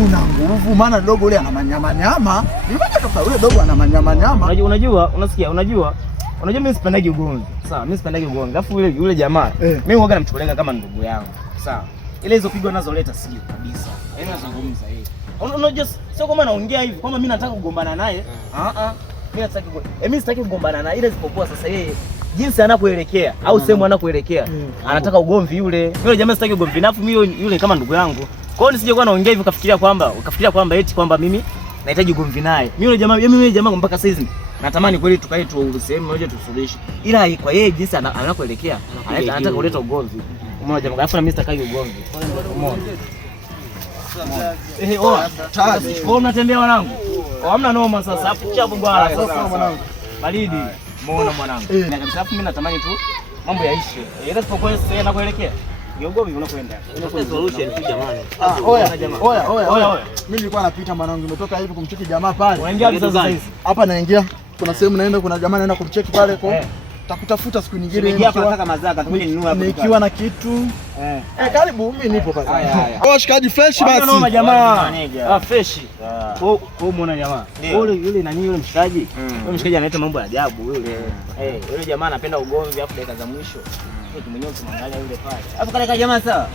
una nguvu, maana dogo yule ana manyama. Nimetoka yule dogo ana manyama. Unajua mimi sipendagi ugomvi. Sawa, mimi sipendagi ugomvi. Alafu yule jamaa mimi huaga namchukulia kama ndugu yangu. Sawa. Ile hizo pigo nazoleta sio kabisa. Yaani nazungumza hivi. Unajua sio kama naongea hivi kwamba mimi nataka kugombana naye. Mimi sitaki kugombana naye. Ile zipokuwa sasa yeye jinsi anapoelekea au sehemu anapoelekea anataka ugomvi yule. Yule jamaa sitaki ugomvi. Nafu mimi yule kama ndugu yangu. Kwa hiyo nisije kuwa naongea hivi ukafikiria kwamba eti kwamba mimi nahitaji ugomvi naye. Mimi jamaa mpaka sasa hizi natamani kweli tukae tu sehemu moja tusuluhishe. Ila kwa yeye jinsi anakoelekea anataka kuleta ugomvi. Umeona jamaa, alafu na mimi sitaki ugomvi. Umeona? Kwa unatembea wanangu? Hamna noma sasa. Hapo chapo bwana sasa mwanangu. Baridi. Muona mwanangu. Alafu mimi natamani tu mambo yaishe. Ile sipokuwa sasa anakoelekea. Ugomvi unakwenda. Una solution tu jamani. Oya. Mimi nilikuwa napita mwanangu, nimetoka hivi kumcheki jamaa pale. Unaingia sasa hivi. Hapa naingia. Kuna sehemu naenda, kuna jamaa naenda kumcheki pale kwa. Takutafuta siku nyingine nataka mazaka tukuje ninunue hapo nikiwa na kitu. Karibu mimi nipo pale. Haya. Shikaji fresh basi. Noma jamaa. Fresh. Umeona jamaa? Yule nani yule mshikaji? Yule mshikaji analeta mambo ya ajabu yule. Yule jamaa anapenda ugomvi afu dakika za mwisho. Mtu mwenyewe ukimwangalia yule pale. Alafu kale jamaa sawa.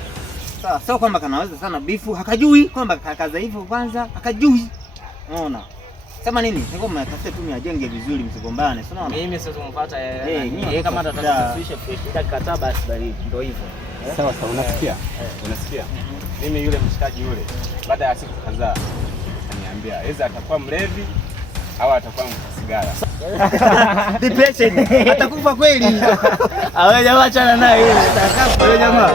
Sio kwamba kanaweza sana bifu, hakajui kwamba kakaza hivyo kwanza, hakajui. Unaona? Sema nini? Sio kama mnatafuta tu mjenge vizuri msigombane. Sio unaona? Mimi siwezi kumfuata yeye kama atataka kusuisha fresh dakika basi bali ndio hivyo. Sawa, unasikia? Unasikia? Mimi yule mshikaji yule baada ya siku kadhaa ananiambia aidha atakuwa mlevi au atakuwa msigara. Depression. Atakufa kweli. Wewe jamaa achana naye yule. Atakafa wewe jamaa.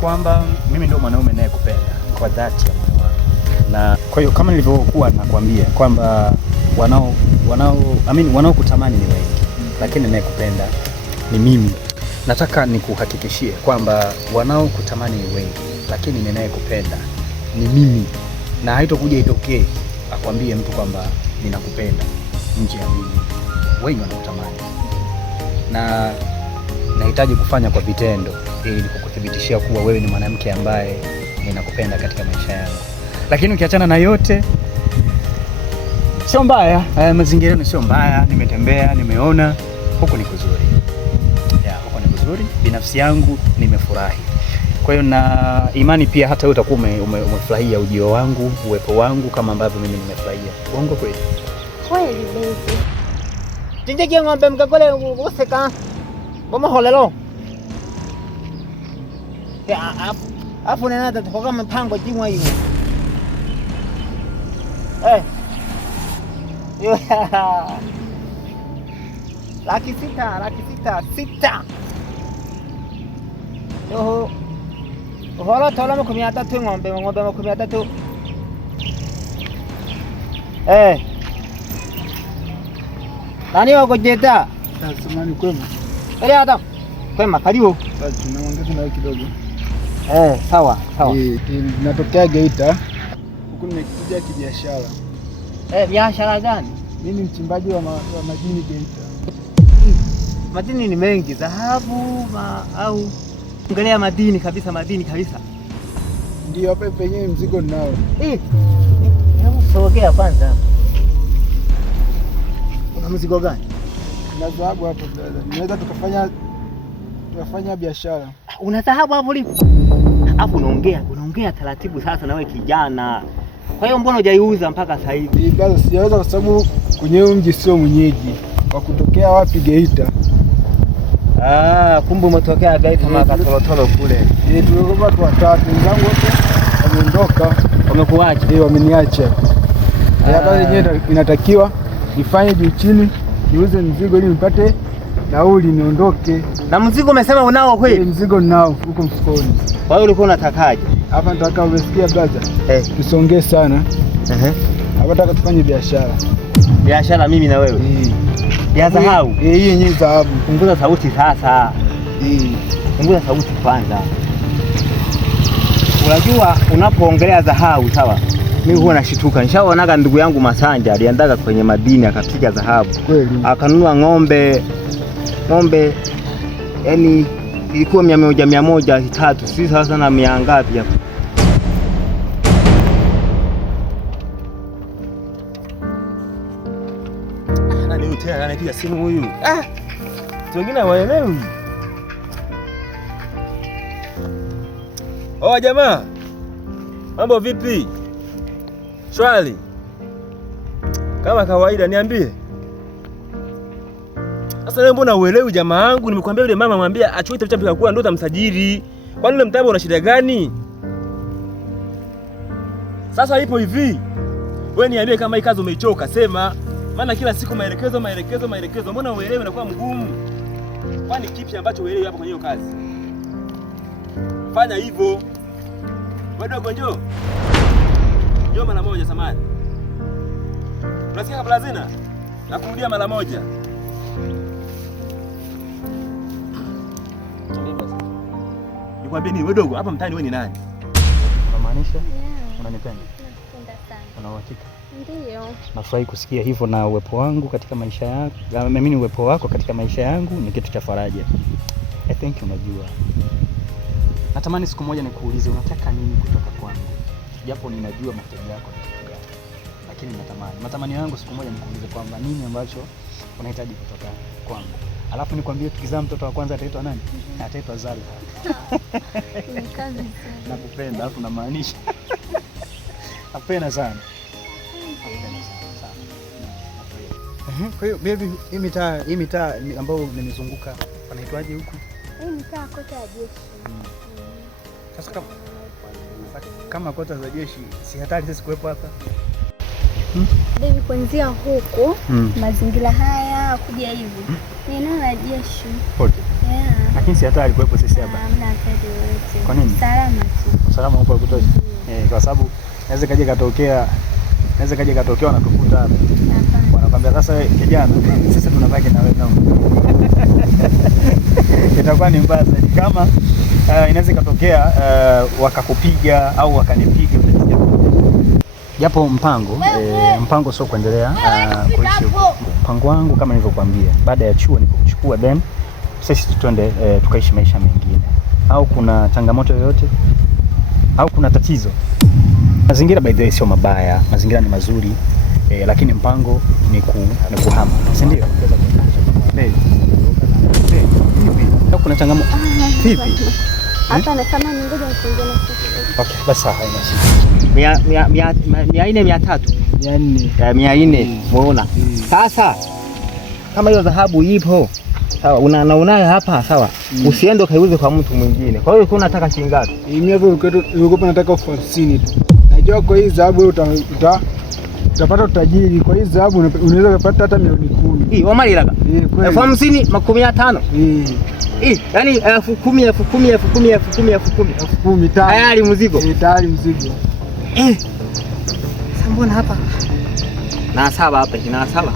Kwamba mimi ndio mwanaume naye kupenda kwa dhati ya moyo wangu. Na kwa hiyo kama nilivyokuwa nakwambia kwamba wanaokutamani ni wengi, lakini naye kupenda ni mimi. Nataka nikuhakikishie kwamba wanaokutamani ni wengi, lakini ninayekupenda ni mimi. Na haitokuja itokee akwambie mtu kwamba ninakupenda nje ya mimi. Wengi wanakutamani. Na nahitaji kufanya kwa vitendo ili kukuthibitishia kuwa wewe ni mwanamke ambaye ninakupenda katika maisha yangu. Lakini ukiachana na yote, sio mbaya. Mazingira ni sio mbaya, nimetembea, nimeona huko ni kuzuri. Huko ni kuzuri, binafsi yangu nimefurahi. Kwa hiyo na imani pia hata wewe utakuwa umefurahia ujio wangu, uwepo wangu kama ambavyo mimi nimefurahia. Uongo kweli? Kweli baby. Tinje ng'ombe mkakole useka. Mama holelo. Afu nenda tukoka mpango jimwa hiyo. Laki sita. Yoho. Holo tola mo 13 ng'ombe mo 13. Nani wako jeta? Samani kwema. Kale hata. Kwema karibu. Sasa tunaongeza na kidogo. Sawa. Natokea Geita. Huku nimekuja kibiashara. Biashara gani? Mimi ni mchimbaji wa madini Geita. Madini ni mengi, dhahabu au angalia madini kabisa. Ndio hapa penyewe mzigo ninao. Hebu sogea kwanza. Una mzigo gani? Na dhahabu hapo dada. Tunaweza tukafanya Tunafanya biashara. Una dhahabu hapo lipo? Hapo unaongea taratibu sasa na wewe kijana. Kwa hiyo mbona hujaiuza mpaka sasa hivi? Bado sijaweza kwa sababu kwenye mji sio mwenyeji. Kwa kutokea wapi Geita? Kumbe umetokea Geita makatolotolo kule. Tulikuwa watu watatu, wenzangu wote wameondoka. Wamekuacha? Wameniacha. Hapa yenyewe inatakiwa nifanye juu chini, niuze mzigo ili nipate nauli niondoke. Na mzigo umesema unao kweli? Mzigo ninao huko mfukoni. Kwa hiyo ulikuwa unatakaje? Hapa nataka umesikia brother? Tusongee sana. Hapa nataka tufanye biashara. Biashara mimi na wewe? Ya dhahabu? Hii yenyewe dhahabu. Punguza sauti sasa. Punguza sauti kwanza. Unajua unapoongelea dhahabu sawa? Mimi huwa nashituka. Nishaonaga ndugu yangu Masanja aliandaga kwenye madini akapiga dhahabu. Kweli. Akanunua ng'ombe yani ilikuwa 100 sisi sasa na 100 ngapi hapo? Nani utena anapiga simu huyu? Wengine hawaelewi. Jamaa. Mambo vipi? Shwari. Kama kawaida niambie. Sasa leo mbona uelewi jamaa wangu? Nimekuambia yule mama mwambie achukue vitu vya kula ndo tamsajili. Kwani yule mtambo una shida gani? Sasa ipo hivi. Wewe niambie kama hii kazi umeichoka sema. Maana kila siku maelekezo. Mbona uelewi unakuwa mgumu? Kwani kipi ambacho uelewi hapo kwenye hiyo kazi? Fanya hivyo. Wewe dogo njoo. Njoo mara moja samani. Unasikia kabla zina? Nakurudia mara moja. Nikwambie nini wewe dogo? Hapa mtaani wewe ni nani? Unamaanisha? Unanipenda? Nakupenda sana. Una uhakika? Ndio. Nafurahi kusikia hivyo, na uwepo wangu katika maisha yako, mimi uwepo wako katika maisha yangu ni kitu cha faraja. I think unajua. Natamani siku moja nikuulize unataka nini kutoka kwangu. Japo ninajua mahitaji yako ni kitu gani. Lakini matamanio yangu siku moja nikuulize kwamba nini ambacho unahitaji kutoka kwangu. Alafu nikwambie tukizaa mtoto wa kwanza ataitwa nani? Ataitwa Zalha. Nakupenda, alafu namaanisha. Napenda sana. Kwa hiyo baby, hii mitaa ambayo nimezunguka panaitwaje huku? Hii mitaa Kota ya Jeshi. Sasa kama Kota za Jeshi, si hatari sisi kuwepo hapa? Baby, kuanzia huko mazingira haya kuja hivi ni eneo la jeshi. Yeah. Lakini si hatari kuwepo sisi hapa? Hamna hatari yoyote. Kwa nini? Salama tu. Salama upo kutosha. Kwa sababu naweza kaja katokea wanatukuta hapa. Wanakwambia sasa kijana, sisi tunabaki na wewe nao. Itakuwa ni mbaya zaidi kama inaweza katokea wakakupiga au wakanipiga. Japo mpango sio kuendelea kuishi. Mpango wangu kama nilivyokuambia, baada ya chuo nikuchukua then sisi tuende tukaishi maisha mengine. Au kuna changamoto yoyote? Au kuna tatizo? Mazingira by the way sio mabaya, mazingira ni mazuri, lakini mpango ni kuhama. Si ndio? Kuna changamoto vipi? Hapa na kama ngoja niongee na sisi. Okay, basi haina shida. 400 muona. Sasa kama hiyo dhahabu ipo sawa, unayo hapa sawa, usiende ukaiuze kwa mtu mwingine. Kwa hiyo unataka shilingi ngapi? Mimi hapo nilikuwa nataka 50 tu. Najua kwa hii dhahabu utapata utajiri. Kwa hii dhahabu unaweza kupata hata milioni 10. Hii wamaliraga 50 15. Yaani 10,000 tayari mzigo. Tayari mzigo. Mbona hapa na 7 hapa ina 7.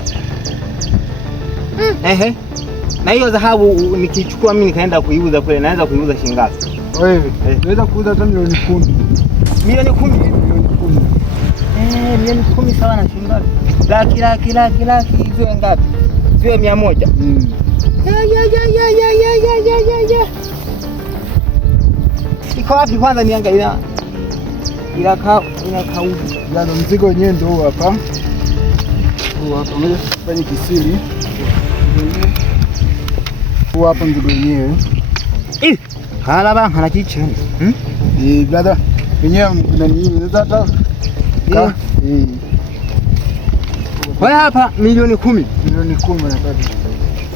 Na hiyo dhahabu nikichukua mimi nikaenda kuiuza kule, naweza kuiuza shilingi ngapi? Wewe unaweza kuuza hata milioni 10. Milioni 10? Milioni 10 sawa na shilingi ngapi? Laki hizo ngapi? Ziwe 100. Iko wapi kwanza niangalia? Ila kauzi. Ndio mzigo wenyewe ndio hapa. Ngoja fanye kisiri. Hapa mzigo wenyewe. Kala bang hana kicheni. Brother, wenyewe nani hata Kwa hapa milioni 10. Milioni 10 nataka.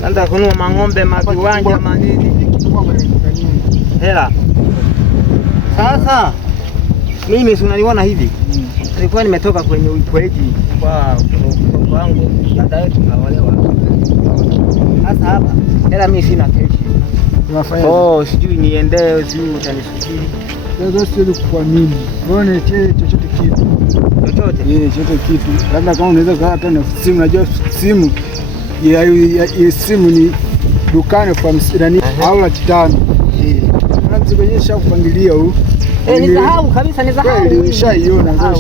Sasa kununua mang'ombe, maviwanja, manini. Hela. Sasa mimi si unaniona hivi. Nilikuwa nimetoka kwenye ukweji kwa mtoto wangu dada yetu kaolewa. Sasa hapa hela mimi sina keshi. Tunafanya. Sijui niende, sijui utanisubiri. Sasa siwezi kuamini. Mbona chochote kitu. Chochote kitu. Labda kama unaweza kaa hata na simu, unajua simu ya simu ni dukani kwa msirani au 500. Mwanzo kwenye kupangilia huu. Nisahau kabisa, nisahau. Nishaiona.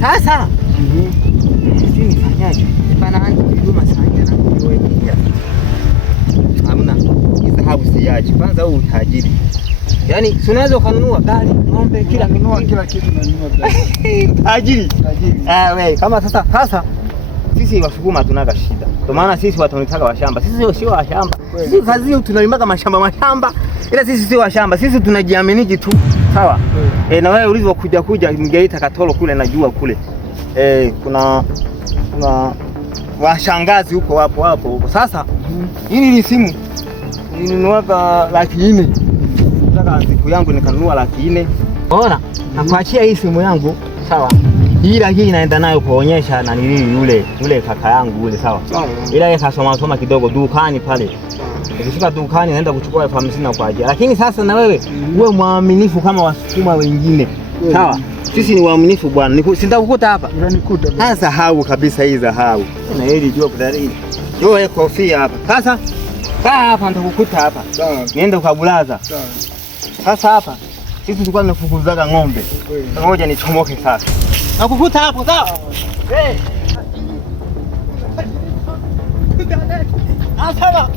Sasa sisi nifanyaje? Bana anza huduma sana na kuwekea. Hamna. Nisahau siaje. Kwanza huu utajiri. Yaani unaweza kununua gari, ng'ombe, kila kitu unanunua gari. Tajiri. Wewe kama sasa sisi Wasukuma tunaga shida. Kwa maana sisi watu tunataka washamba. Sisi sio washamba. Sisi kazi yetu tunalimaga mashamba. Ila sisi sio washamba. Sisi tunajiaminiki tu. Sawa? Na wewe ulivyokuja Mgeita Katoro kule najua kule. Kuna washangazi huko hapo. Sasa hili ni simu. Ninunuaga 400,000. Nataka siku yangu nikanunua 400,000. Ona, nakuachia hii simu yangu. Sawa. Ila hii inaenda nayo kuonyesha na nini yule kaka yangu yule, sawa. Ila yeye kasoma kidogo dukani pale. Nikifika dukani naenda kuchukua 50,000 kwa ajili. Lakini sasa na wewe uwe mwaminifu kama Wasukuma wengine. Sawa? Sisi ni waaminifu bwana. Sitakukuta hapa. Unanikuta. Sasa hau kabisa hii dhahabu. Na hili jua kudari. Jua kofia hapa. Sasa kaa hapa nitakukuta hapa. Sawa. Niende ukabulaza. Sawa. Sasa hapa sisi tulikuwa tunafukuzaga ng'ombe. Ngoja nichomoke sasa. Nakukuta hapo sawa? Sawa.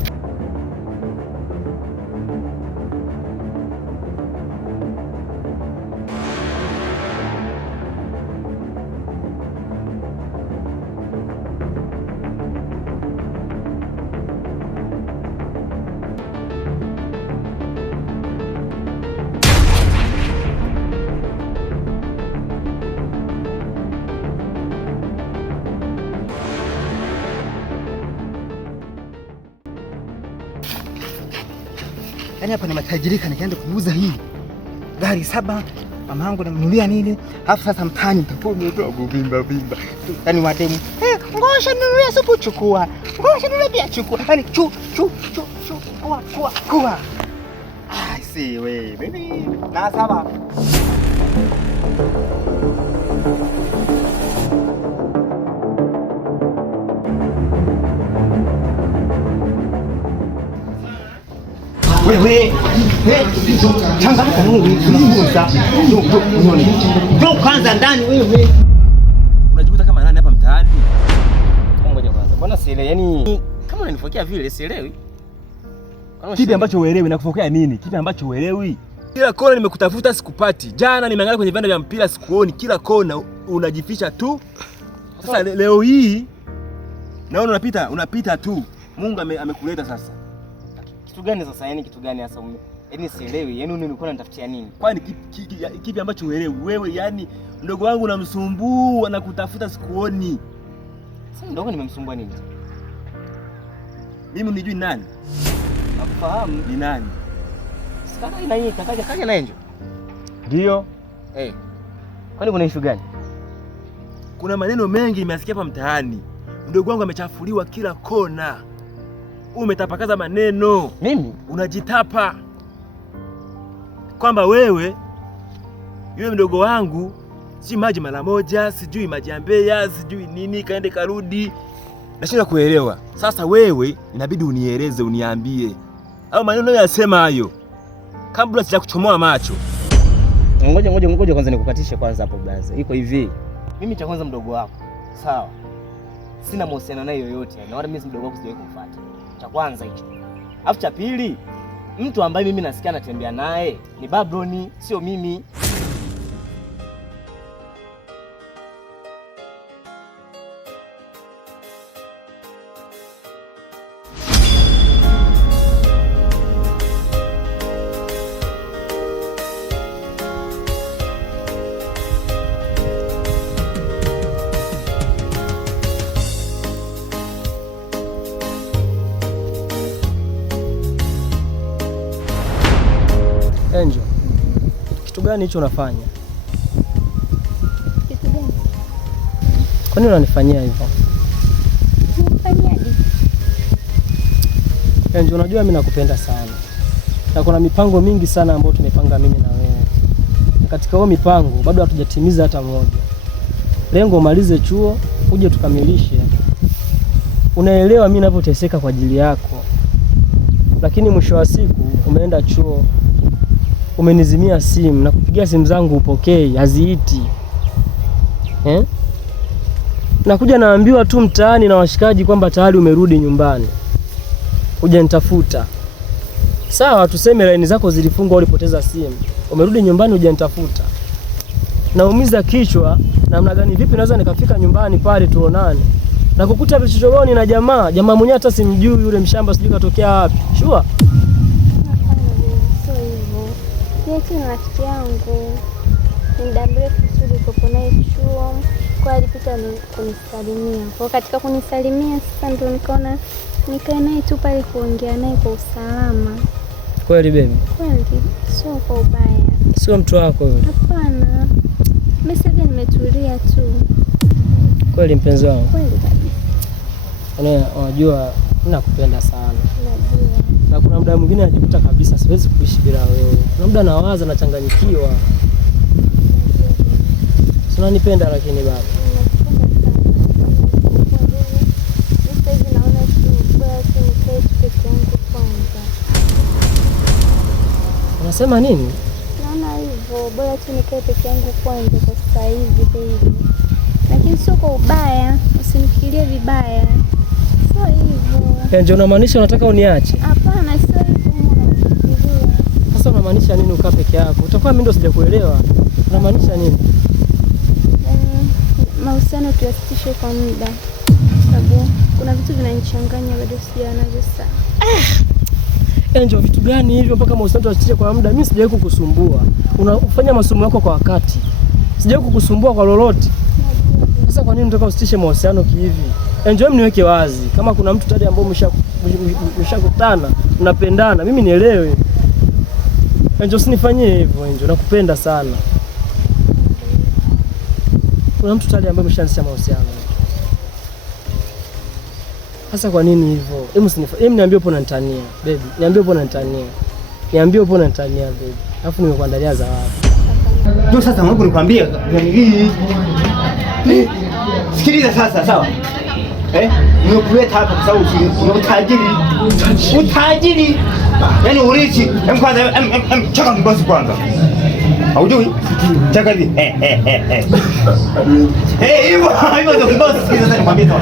Yaani hapa nimetajirika, nikaenda kuuza hii gari 7, mama yangu namnunulia nini, alafu sasa mtaani mtakuwa mmetoa bimba. Yaani wademu, ngosha nunulia supu chukua. Ngosha nunulia pia chukua. Yaani kuwa. Si wewe, baby. Na saba. Wewe changamka Mungu tunakuza. Ndio kwanza ndani wewe. Unajikuta kama nani hapa mtaani? Ngoja kwanza. Mbona sielewi? Yaani kama unanifokea vile sielewi. Kipi ambacho uelewi na kufokea nini? Kipi ambacho uelewi? Kila kona nimekutafuta sikupati. Jana nimeangalia kwenye vanda vya mpira sikuoni. Kila kona unajificha tu. Sasa leo hii naona unapita tu. Mungu amekuleta sasa. Kitu gani sasa? Yaani kitu gani hasa? Yaani sielewi. Yaani ulikuwa unanitafutia nini? Kwani kipi ambacho uelewi? Wewe yani mdogo wangu unamsumbua na kutafuta sikuoni. Sasa mdogo nimemsumbua nini? Mimi unijui nani? Nakufahamu. Ni nani? Sikakai na yeye kakaja na Angel. Ndio. Kwani kuna issue gani? Kuna maneno mengi nimesikia hapa mtaani. Mdogo wangu amechafuliwa kila kona. Umetapakaza maneno. Mimi? Unajitapa kwamba wewe yule mdogo wangu si maji mara moja, sijui maji ya Mbeya, sijui nini kaende karudi. Nashinda kuelewa. Sasa wewe inabidi unieleze, uniambie. Au maneno yasema hayo kabla sija kuchomoa macho. Ngoja kwanza nikukatishe kwanza hapo blaza. Iko hivi. Mimi cha kwanza mdogo wako. Sawa. Sina mahusiano naye yoyote. Na wala mimi si mdogo wako, sijawahi kumfuata. Cha kwanza hicho. Alafu cha pili, mtu ambaye mimi nasikia natembea naye ni Babroni, sio mimi. Angel, kitu gani hicho unafanya? Kitu gani? Kwa nini unanifanyia hivyo? Unafanyaje? Angel, unajua mimi nakupenda sana. Na kuna mipango mingi sana ambayo tumepanga mimi na wewe. Na katika hiyo mipango bado hatujatimiza hata moja. Lengo umalize chuo, uje tukamilishe. Unaelewa mimi ninavyoteseka kwa ajili yako. Lakini mwisho wa siku umeenda chuo, umenizimia simu na kupigia simu zangu upokei, haziiti. Nakuja naambiwa tu mtaani na washikaji kwamba tayari umerudi nyumbani. Kuja nitafuta. Sawa, tuseme laini zako zilifungwa, ulipoteza simu. Umerudi nyumbani uje nitafuta. Naumiza kichwa namna gani, vipi naweza nikafika nyumbani pale tuonane. Na kukuta vichochoroni na jamaa mwenyewe hata simjui, yule mshamba sijui katokea wapi. Sure? Sio hivyo. Yeye ni rafiki yangu. Ni muda mrefu tulipokuwa naye chuo. Kwa alipita kunisalimia. Kwa katika kunisalimia sasa ndio nikaona nikae naye tu pale kuongea naye kwa usalama. Kweli baby? Kweli, sio kwa ubaya. Sio mtu wako yule? Hapana. Mimi sasa nimetulia tu. Kweli mpenzi wangu? Kweli kabisa. Unajua ninakupenda sana. Najua. Na kuna muda mwingine najikuta kabisa siwezi kuishi bila wewe. Kuna muda nawaza nachanganyikiwa. Si unanipenda lakini bado. Unasema nini? Naona hivyo, bora tu nikae peke yangu kwanza kwa sasa hivi baby. Lakini sio kwa ubaya, usinifikirie vibaya. Sio hivyo. Ndio unamaanisha unataka uniache? Hapana, sio hivyo unafikiria. Sasa unamaanisha nini ukaa peke yako? Utakuwa mimi ndo sijakuelewa. Unamaanisha nini? Yaani mahusiano tuyasitishe kwa muda. Sababu kuna vitu vinanichanganya bado sijaanza sawa. Angel, vitu gani hivyo mpaka mahusiano tuyasitishe kwa muda? Mimi sijawahi kukusumbua. Unafanya masomo yako kwa wakati. Sijawahi kukusumbua kwa lolote. Sasa kwa nini unataka usitishe mahusiano kihivi? Angel, niweke wazi. Kama kuna mtu tayari ambao mshakutana, mnapendana, mimi nielewe. Angel, usinifanyie hivyo Angel, nakupenda sana. Kuna mtu tayari ambaye mshaanzisha mahusiano. Sasa kwa nini hivyo? Hebu niambie upo unanitania, baby. Niambie upo unanitania. Niambie upo unanitania, baby. Alafu nimekuandalia zawadi. Ndio sasa mambo nikwambia hii. Sikiliza sasa, sawa? Nimekuleta hapa kwa sababu una utajiri. Utajiri. Yaani urithi. Kwanza chaka kibosi kwanza. Haujui? Chaka hivi. Hivyo ndio kibosi. Sikiliza sasa nikwambie sawa.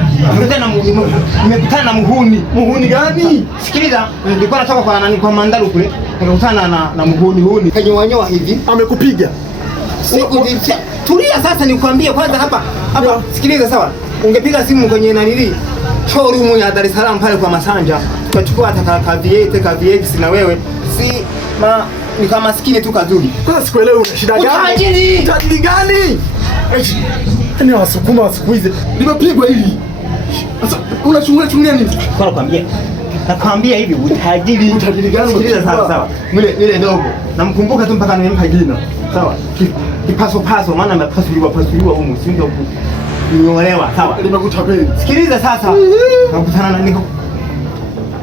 Nimekutana na muhuni. Muhuni gani? Sikiliza, nilikuwa natoka kwa nani kwa Mandalu kule. Nikakutana na muhuni. Kanyowanyoa hivi. Amekupiga. Tulia sasa nikwambie kwanza hapa. Sikiliza sawa. Ungepiga simu kwenye nanili showroom ya Dar es Salaam pale kwa Masanja. Tukachukua hata ka VX na wewe. Ni kama maskini tu kazuri. Sasa sikuelewi una shida gani? Utajiri gani? Ni wasukuma wasikuize. Nimepigwa hili. Sasa unachungulia nini? Kwa nakwambia hivi utajiri gani? Sikiliza sawa. Mile ndogo. Namkumbuka tu mpaka nimempa jina. Sawa. Kipaso maana amepasuliwa huko, si ndio? Niolewa, sawa. Nimekutapeli. Sikiliza sasa. Nakutana na niko.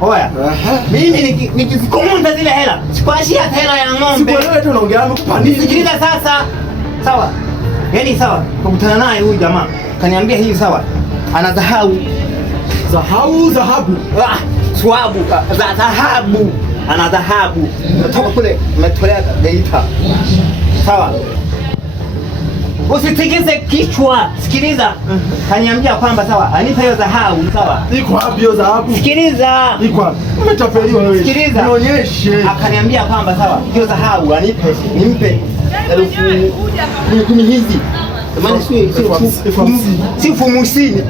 Oya. Mimi nikizungumza zile hela. Sikuashia hata hela ya ng'ombe. Sikuelewi tu unaongea kwa nini? Sikiliza sasa. Sawa. Yaani sawa. Nakutana naye huyu jamaa. Kaniambia hii sawa. Ana dhahabu. Dhahabu. Swabu. Dhahabu. Ana dhahabu. Natoka kule umetolea Geita. Sawa. Usitikise kichwa. Sikiliza. Kaniambia kwamba sawa, anipa hiyo dhahabu, sawa? Iko wapi hiyo dhahabu? Sikiliza. Iko wapi? Umetapeliwa wewe. Sikiliza. Nionyeshe. Akaniambia kwamba sawa, hiyo dhahabu nimpe 10,000 hizi. Maana si 50.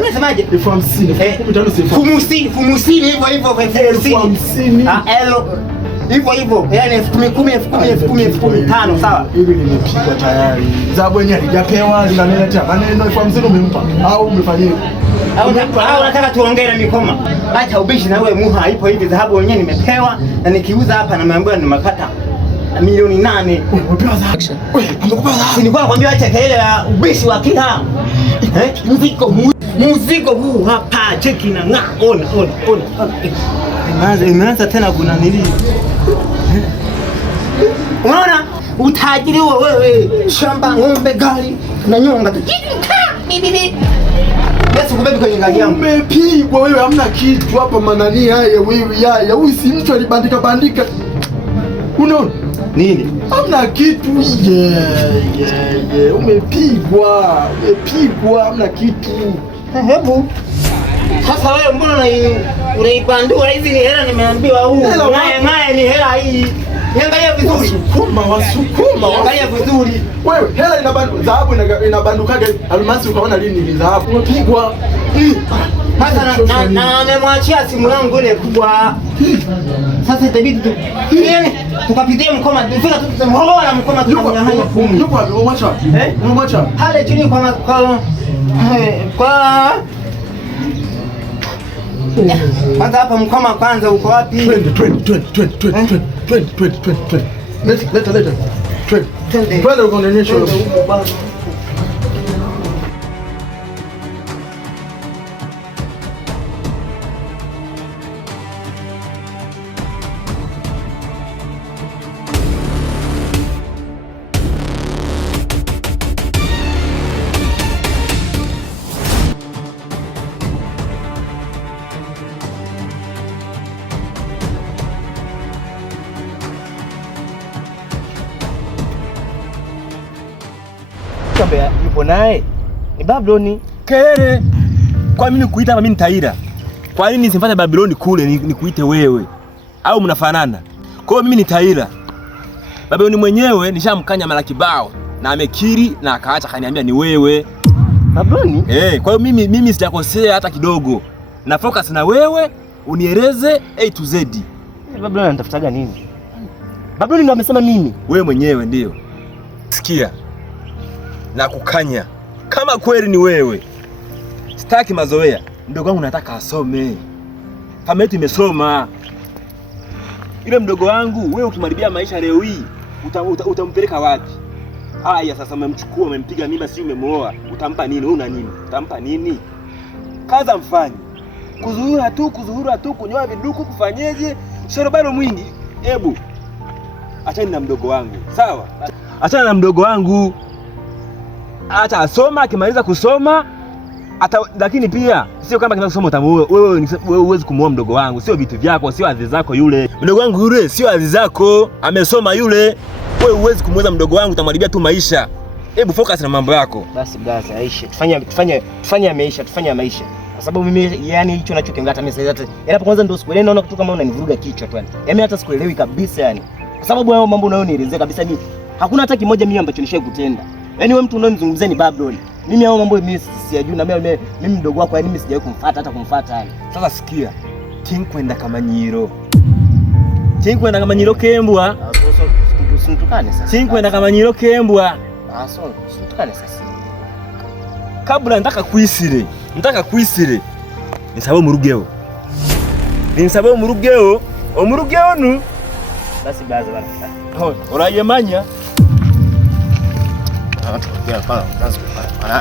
Unasemaje? 50. 50 hivyo 50. Hivyo yani 10,000 sawa. Hivi nimepigwa tayari. Zabu yenyewe haijapewa, linaniletea maneno 50 umempa au umefanyia? Au unataka tuongee na mikoma? Acha ubishi na wewe muha ipo hivi, dhahabu yenyewe nimepewa na nikiuza hapa na nimeambiwa nimepata milioni 8. Nilikuwa nakwambia acha kelele ya ubishi wa kina. Muziko huu hapa cheki na nga. Ona. Imeanza tena kuna nili. Unaona? Utajiri wewe, shamba, ng'ombe, gari na nyonga. Yesu kubebi kwenye gari yangu. Umepigwa wewe, hamna kitu hapa manani haya wewe yaya. Huyu si mtu alibandika. Unaona? Nini? Hamna kitu. Umepigwa, hamna kitu. Hebu. Sasa wewe mbona unaibandua hizi ni hela nimeambiwa huu. Ng'ae ni hela hii. Niangalia vizuri. Wasukuma. Niangalia vizuri. Wewe hela dhahabu inabandukaga, almasi ukaona lini ni dhahabu. Umepigwa. Sasa na amemwachia simu yangu ile kubwa. Sasa itabidi tukapitie mkoma. Tufika tutamhoa na mkoma tunamnyang'anya 10. Yuko wapi? Umemwacha? Pale chini kwa kwanza hapa mkoma kwanza uko wapi? Twende. Leta. Twende ukaonyeshe. Kambe yupo naye ni Babyloni. Kelele. Kwa mimi nikuita hapa mimi ni Taira. Kwa nini nisimfuate Babyloni kule nikuite wewe? Au mnafanana? Kwa hiyo mimi ni Taira. Babyloni mwenyewe nishamkanya mara kibao na amekiri na akaacha kaniambia ni wewe. Babyloni? Kwa hiyo mimi sijakosea hata kidogo. Na focus na wewe unieleze A to Z. Babyloni anatafutaga nini? Babyloni ndo amesema nini? Wewe mwenyewe ndio. Sikia. Na kukanya kama kweli ni wewe, sitaki mazoea. Mdogo wangu nataka asome, familia yetu imesoma. Ile mdogo wangu wewe ukimharibia maisha leo hii utampeleka wapi? Haya sasa, umemchukua umempiga mimba, si umemuoa, utampa nini? Wewe una nini? Utampa nini? Kaza mfanye kuzuhura tu kunyoa viduku, kufanyeje? Shorobaro mwingi. Hebu achana na mdogo wangu, sawa? Achana na mdogo wangu. Acha asoma, akimaliza kusoma lakini pia sio kama kama kusoma utamuoa wewe. Huwezi kumuoa mdogo wangu, sio vitu vyako, sio adhi zako yule. Mdogo wangu yule sio adhi zako, amesoma yule. Wewe huwezi kumuoza mdogo wangu, utamharibia tu maisha. Hebu focus na mambo yako. Basi Aisha, tufanye maisha. Kwa sababu mimi yani hicho nachokiongea hata mimi sasa hata hapo kwanza ndio sikuelewi, naona kitu kama unanivuruga kichwa tu yani. Yaani hata sikuelewi kabisa yani. Kwa sababu hayo mambo unayonielezea kabisa mimi hakuna hata kimoja mimi ambacho nishawahi kutenda. Yaani wewe mtu unanizungumzia ni Babyloni. Mimi hao mambo mimi siyajui, na mimi mdogo wako yani mimi sijawahi kumfuata yani. Sasa sikia. Tinkwenda Kamanyiro kembwa. Usitukane sasa. Tinkwenda Kamanyiro kembwa. Usitukane sasa. Kabla nataka kuisire. Nisaba murugeo. Omurugeo nu. Basi baza bana. Orayemanya.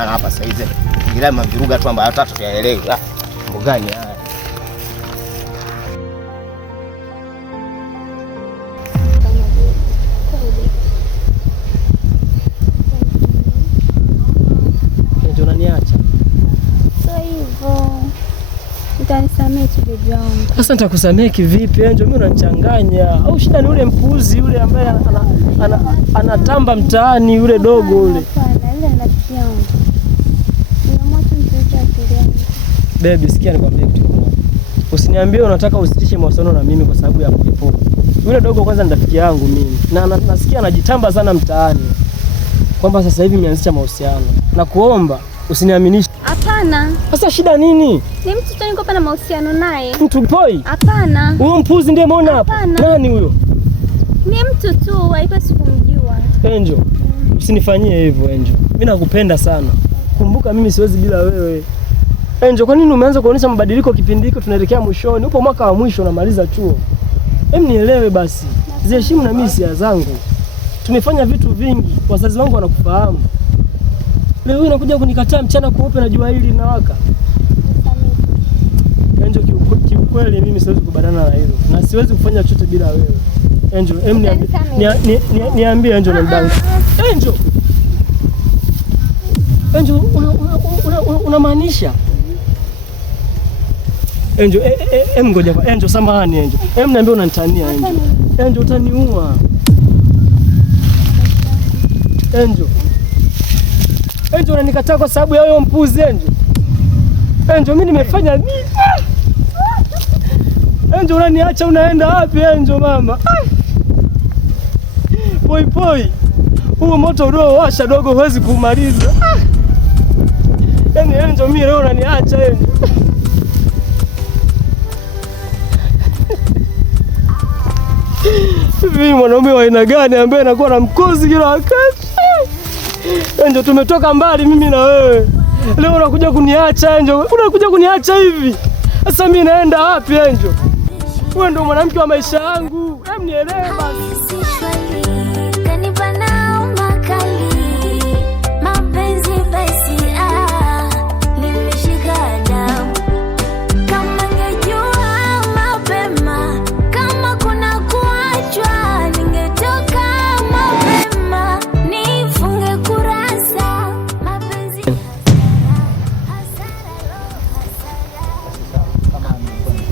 Hapa sasa hizi ila maviruga tu ambayo hata tuyaelewi. Mambo gani haya? Ndio unaniacha. Sio hivyo. Utanisamehe tu bibi wangu. Sasa nitakusamehe kivipi? Angel, mimi unanichanganya. Au shida ni yule mpuzi yule ambaye anatamba mtaani yule dogo yule. Hapana, yule ni rafiki yangu. Ninamwacha mtoto akili yangu. Baby, sikia nikwambie kitu kimoja. Usiniambie unataka usitishe mahusiano na mimi kwa sababu ya kulipo. Yule dogo kwanza ni rafiki yangu mimi. Na nasikia anajitamba sana mtaani. Kwamba sasa hivi mmeanzisha mahusiano. Na kuomba usiniaminishe. Hapana. Sasa shida nini? Ni mtu tu niko na mahusiano naye. Mtu boy? Hapana. Huyo mpuzi ndiye muona hapa. Nani huyo? Ni mtu tu, haipasi kumjua. Angel, usinifanyie hivyo Angel. Mimi nakupenda sana. Kumbuka mimi siwezi bila wewe. Angel, kwa nini umeanza kuonyesha mabadiliko kipindi hiko tunaelekea mwishoni? Upo mwaka wa mwisho unamaliza chuo. Hem, nielewe basi. ziheshimu na mimi hisia zangu. Tumefanya vitu vingi, wazazi wangu wanakufahamu. Leo hii unakuja kunikataa mchana kweupe na jua hili linawaka. Angel, kiukweli mimi siwezi kubadana na hilo. Na siwezi kufanya chochote bila wewe. Angel, niambie Angel nambanga. Angel. Angel, unamaanisha? Angel, ngoja kwa Angel, samahani Angel. Niambie unanitania Angel. Angel, utaniua. Angel, unanikataa kwa sababu ya wewe mpuzi Angel. Angel, mimi nimefanya nini? Angel, unaniacha unaenda wapi Angel mama? Poi. Huo moto uliowasha dogo huwezi kumaliza. Yaani Angel, mimi leo unaniacha Angel. Mimi mwanaume wa aina gani ambaye anakuwa na mkozi kila wakati? Angel, tumetoka mbali mimi na wewe. Leo unakuja kuniacha Angel. Unakuja kuniacha hivi. Sasa mimi naenda wapi Angel? Wewe ndio mwanamke wa maisha yangu. Hebu nielewe basi.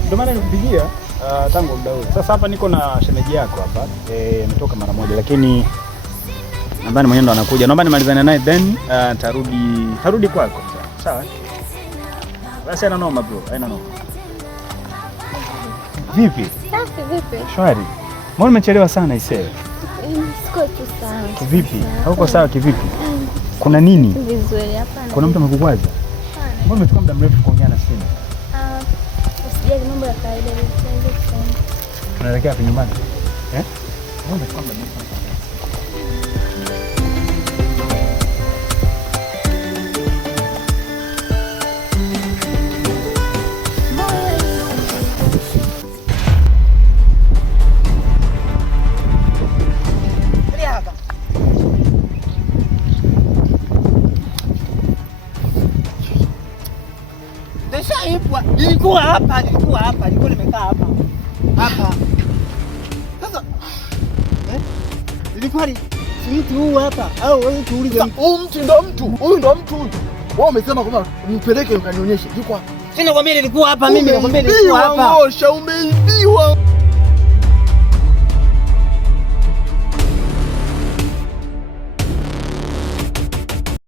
Ndio maana nikupigia tangu muda huu. Sasa hapa niko na shemeji yako hapa. Nimetoka mara moja lakini nadhani mwenyewe ndo anakuja. Naomba nimalizane naye then tarudi kwako. Sawa? Basi ana noma bro, haina noma. Vipi? Safi vipi? Shwari. Mbona umechelewa sana isee? Siko tu sawa. Kivipi? Hauko sawa kivipi? Kuna nini? Vizuri hapana. Kuna mtu amekukwaza? Mbona umechukua muda mrefu kuongea na simu? Usijali, mambo ya kawaida sana. Tunaelekea kwa nyumbani. Mbona umechukua muda mrefu? Nilikuwa hapa, nilikuwa nimekaa hapa. Sasa nilikuwa ni mtu huu hapa au wewe tuulize huyu ndo mtu. Wewe umesema kwamba nipeleke ukanionyeshe. Yuko hapa. Sina kwambia nilikuwa hapa mimi, nakwambia nilikuwa hapa. Umeibiwa.